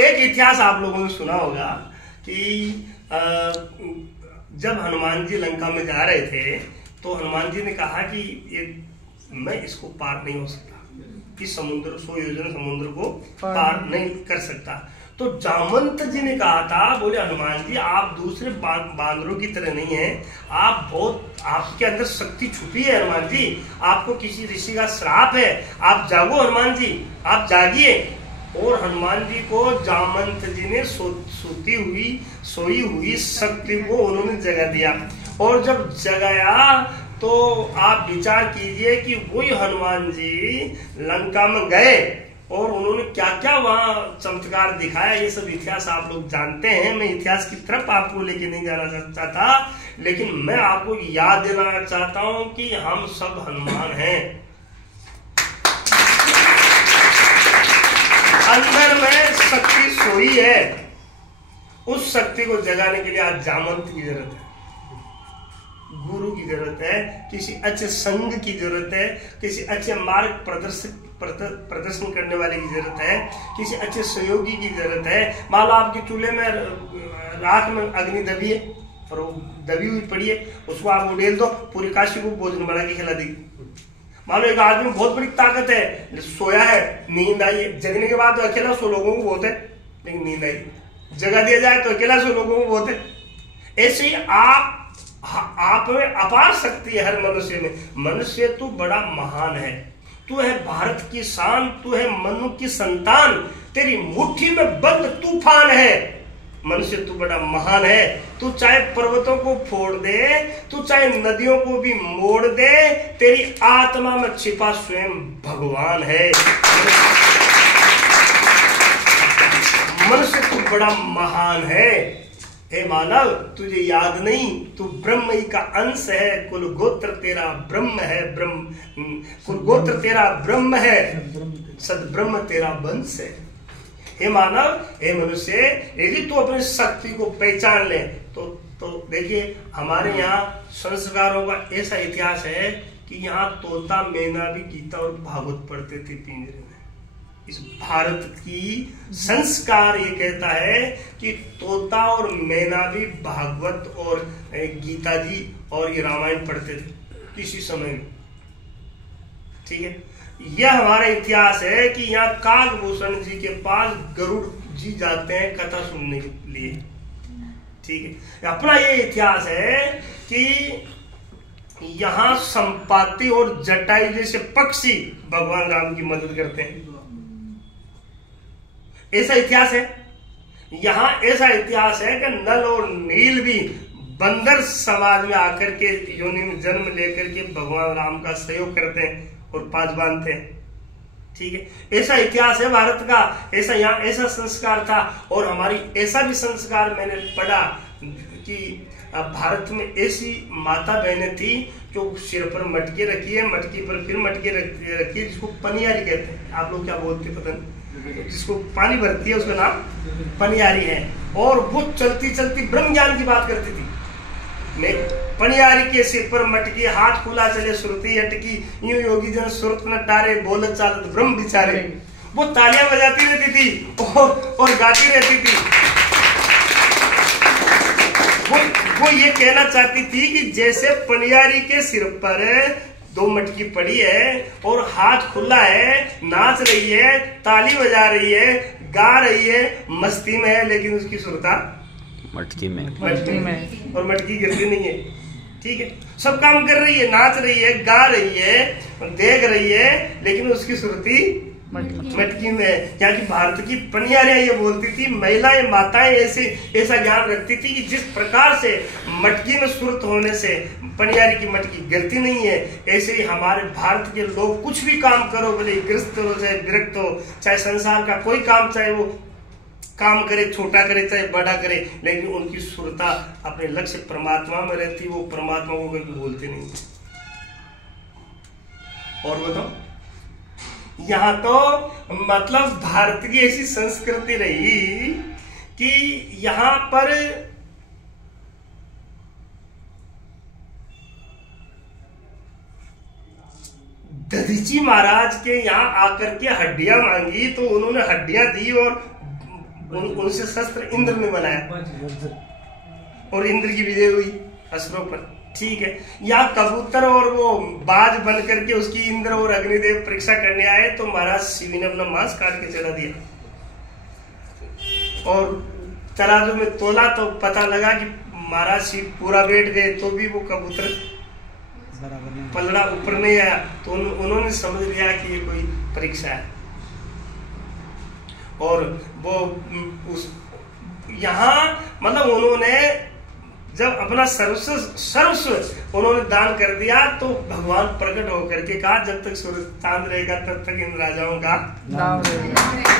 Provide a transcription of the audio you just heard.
एक इतिहास आप लोगों ने सुना होगा कि जब हनुमान जी लंका में जा रहे थे तो हनुमान जी ने कहा कि ये मैं इसको पार नहीं हो सकता, इस समुद्र 100 योजन समुद्र को पार नहीं कर सकता। तो जामवंत जी ने कहा था, बोले हनुमान जी आप दूसरे बांदरों की तरह नहीं हैं, आप बहुत, आपके अंदर शक्ति छुपी है हनुमान जी, आपको किसी ऋषि का श्राप है, आप जागो हनुमान जी, आप जागिए। और हनुमान जी को जामवंत जी ने सोई हुई शक्ति को उन्होंने जगा दिया। और जब जगाया तो आप विचार कीजिए कि वही हनुमान जी लंका में गए और उन्होंने क्या क्या वहां चमत्कार दिखाया, ये सब इतिहास आप लोग जानते हैं। मैं इतिहास की तरफ आपको लेके नहीं जाना चाहता, लेकिन मैं आपको याद दिलाना चाहता हूं कि हम सब हनुमान हैं। अंदर में शक्ति सोई है, उस शक्ति को जगाने के लिए आज जामवंत की जरूरत है, गुरु की जरूरत है, किसी अच्छे संघ की जरूरत है, किसी अच्छे मार्ग प्रदर्शन करने वाले की जरूरत है, किसी अच्छे सहयोगी की जरूरत है। मान लो आपके चूल्हे में राख में अग्नि दबी है और वो दबी हुई पड़ी है, उसको आप उड़ेल दो, पूरी काशी को भोजन बना के खिला देगी। मान लो एक आदमी में बहुत बड़ी ताकत है, सोया है, नींद आई है, जगने के बाद तो अकेला 100 लोगों को बहुत है, लेकिन नींद आई, जगा दिया जाए तो अकेला 100 लोगों को बहुत है। ऐसे ही आप में अपार शक्ति है हर मनुष्य में। मनुष्य तू बड़ा महान है, तू है भारत की शान, तू है मनु की संतान, तेरी मुट्ठी में बंद तूफान है। मनुष्य तू बड़ा महान है, तू चाहे पर्वतों को फोड़ दे, तू चाहे नदियों को भी मोड़ दे, तेरी आत्मा में छिपा स्वयं भगवान है। मनुष्य तू बड़ा महान है। हे मानव, तुझे याद नहीं, तू ब्रह्म ही का अंश है, कुल गोत्र तेरा ब्रह्म है, कुल गोत्र तेरा ब्रह्म है, सदब्रह्म तेरा वंश है। हे मानव, हे मनुष्य, यदि तू अपनी शक्ति को पहचान ले तो देखिए हमारे यहाँ संस्कारों का ऐसा इतिहास है कि यहाँ तोता मैना भी गीता और भागवत पढ़ते थे पिंजरे में। इस भारत की संस्कार ये कहता है कि तोता और मैना भी भागवत और गीता जी और ये रामायण पढ़ते थे किसी समय में। ठीक है, यह हमारा इतिहास है कि यहाँ काकभूषण जी के पास गरुड़ जी जाते हैं कथा सुनने के लिए। ठीक है, अपना ये इतिहास है कि यहाँ संपाति और जटायु जैसे पक्षी भगवान राम की मदद करते हैं, ऐसा इतिहास है। यहाँ ऐसा इतिहास है कि नल और नील भी बंदर समाज में आकर के योनि में जन्म लेकर के भगवान राम का सहयोग करते हैं और पांच बांधते हैं। ठीक है, ऐसा इतिहास है भारत का, ऐसा यहाँ ऐसा संस्कार था। और हमारी ऐसा भी संस्कार मैंने पढ़ा कि भारत में ऐसी माता बहनें थी जो सिर पर मटके रखी है, मटकी पर फिर मटके रखी है, जिसको पनियारी कहते हैं। आप लोग क्या बोलते पता नहीं, जिसको पानी भरती है उसका नाम पनियारी है। और वो चलती चलती ब्रह्म ज्ञान की बात करती थी। पनियारी के सिर पर मटकी, हाथ खुला चले श्रुति अटकी, यूं योगी जन सुरत न टारे, बोलत चालत ब्रह्म बिचारे। वो तालियां बजाती रहती थी और गाती रहती थी। वो ये कहना चाहती थी कि जैसे पनियारी के सिर पर 2 मटकी पड़ी है और हाथ खुला है, नाच रही है, ताली बजा रही है, गा रही है, मस्ती में है, लेकिन उसकी सुरता मटकी में और मटकी गिरती नहीं है। ठीक है, सब काम कर रही है, नाच रही है, गा रही है, देख रही है, लेकिन उसकी सुरती मटकी में है। क्या कि भारत की पनियारियां ये बोलती थी, महिलाएं माताएं ऐसा ज्ञान रखती थी कि जिस प्रकार से मटकी में सुरत होने से पनियारी की मटकी गिरती नहीं है, ऐसे ही हमारे भारत के लोग कुछ भी काम करो, भले गृहस्थ हो चाहे विरक्त हो, चाहे संसार का कोई काम, चाहे वो काम करे, छोटा करे चाहे बड़ा करे, लेकिन उनकी सुरता अपने लक्ष्य परमात्मा में रहती, वो परमात्मा को कभी बोलते नहीं। और बताओ, यहाँ तो मतलब भारत की ऐसी संस्कृति रही कि यहाँ पर दधीची महाराज के यहाँ आकर के हड्डियां मांगी तो उन्होंने हड्डियां दी और उनसे शस्त्र इंद्र ने बनाया और इंद्र की विजय हुई असुरों पर। ठीक है, या कबूतर और वो बाज बन करके उसकी इंद्र और अग्निदेव परीक्षा करने आए तो महाराज शिव ने अपना मांस काट के चढ़ा दिया और तराजू में तोला तो पता लगा कि महाराज शिव पूरा बैठ गए तो भी वो कबूतर पलड़ा ऊपर नहीं आया। तो उन्होंने समझ लिया कि ये कोई परीक्षा है। और वो उस यहाँ मतलब उन्होंने जब अपना सर्वस्व उन्होंने दान कर दिया तो भगवान प्रकट होकर के कहा जब तक सूरज चांद रहेगा तब तक इन राजाओं का नाम रहेगा।